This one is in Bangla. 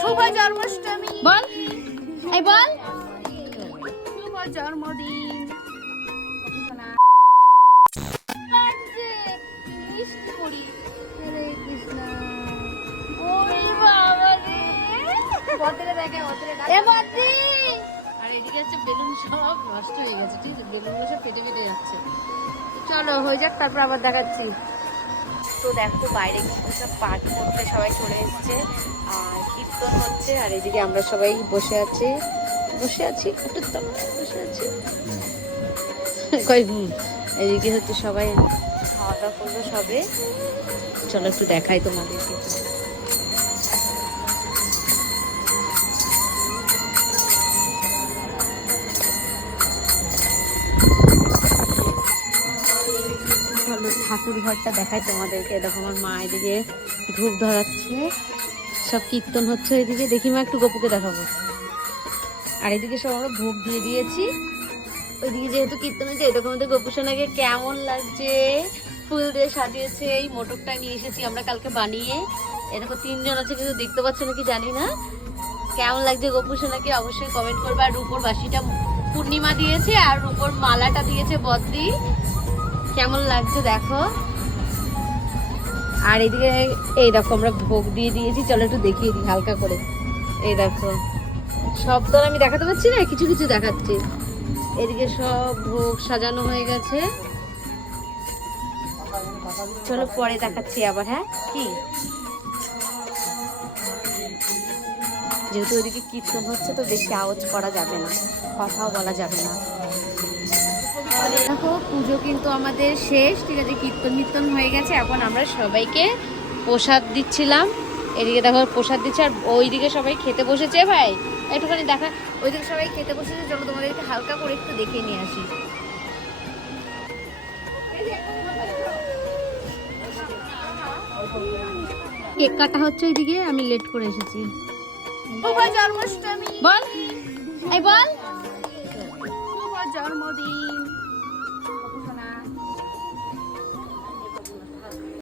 শুভ জন্মাষ্টমী। বল। এই বল। শুভ জন্মদিন। আর এদিকে হচ্ছে বেলুন সব নষ্ট হয়ে গেছে ঠিক আছে? বেলুনগুলো সব পেটে যাচ্ছে। চলো হয়ে যাক তারপর আবার দেখাচ্ছি। তো দেখো বাইরে কিন্তু সব পাঠ করতে সবাই চলে এসছে। আর কীর্তন হচ্ছে, আর এদিকে আমরা সবাই বসে আছি। বসে আছি? একটু বসে আছি। কয় এদিকে হচ্ছে সবাই খাওয়া দাওয়া করব সবে। চলো একটু দেখাই তোমাদেরকে। চলো ঠাকুর ঘরটা দেখাই তোমাদেরকে। দেখো আমার মা এদিকে ধূপ ধরাচ্ছে। সব কীর্তন হচ্ছে এদিকে দেখি মা একটু গপুকে দেখাবো। আর এদিকে সব আমরা ভোগ দিয়ে দিয়েছি। ওইদিকে যেহেতু কীর্তন হচ্ছে এরকম আমাদের গপু সোনাকে কেমন লাগছে? ফুল দিয়ে সাজিয়েছে। এই মোটরটা নিয়ে এসেছি আমরা কালকে বানিয়ে। এরকম তিনজন আছে, কিন্তু দেখতে পাচ্ছ নাকি জানি না। কেমন লাগছে গপু সোনাকে অবশ্যই কমেন্ট করবে। আর রূপোর বাসিটা পূর্ণিমা দিয়েছে, আর রূপোর মালাটা দিয়েছে বদ্রি। কেমন লাগছে দেখো? আর এদিকে এই দেখো, আমরা ভোগ দিয়ে দিয়েছি। চলো একটু দেখিয়ে দিই, হালকা করে। এই দেখো, সব তো আমি দেখাতে পারছি না, কিছু কিছু দেখাচ্ছি। এদিকে সব ভোগ সাজানো হয়ে গেছে। চলো পরে দেখাচ্ছি আবার হ্যাঁ? কি? যেহেতু ওইদিকে কীর্তন হচ্ছে, তো বেশি আওয়াজ করা যাবে না, কথাও বলা যাবে না। দেখো পুজো কিন্তু আমাদের শেষ। ঠিক আছে কীর্তন কীর্তন হয়ে গেছে। এখন আমরা সবাইকে প্রসাদ দিচ্ছিলাম। এদিকে দেখো প্রসাদ দিচ্ছে আর ওইদিকে সবাই খেতে বসেছে ভাই। একটুখানি দেখা ওইদিকে সবাই খেতে বসেছে। চলো তোমাদেরকে হালকা করে একটু দেখে নিয়ে আসি। কেক কাটা হচ্ছে ওইদিকে আমি লেট করে এসেছি। জন্মাষ্টমী। বল। বল। জন্মদিন।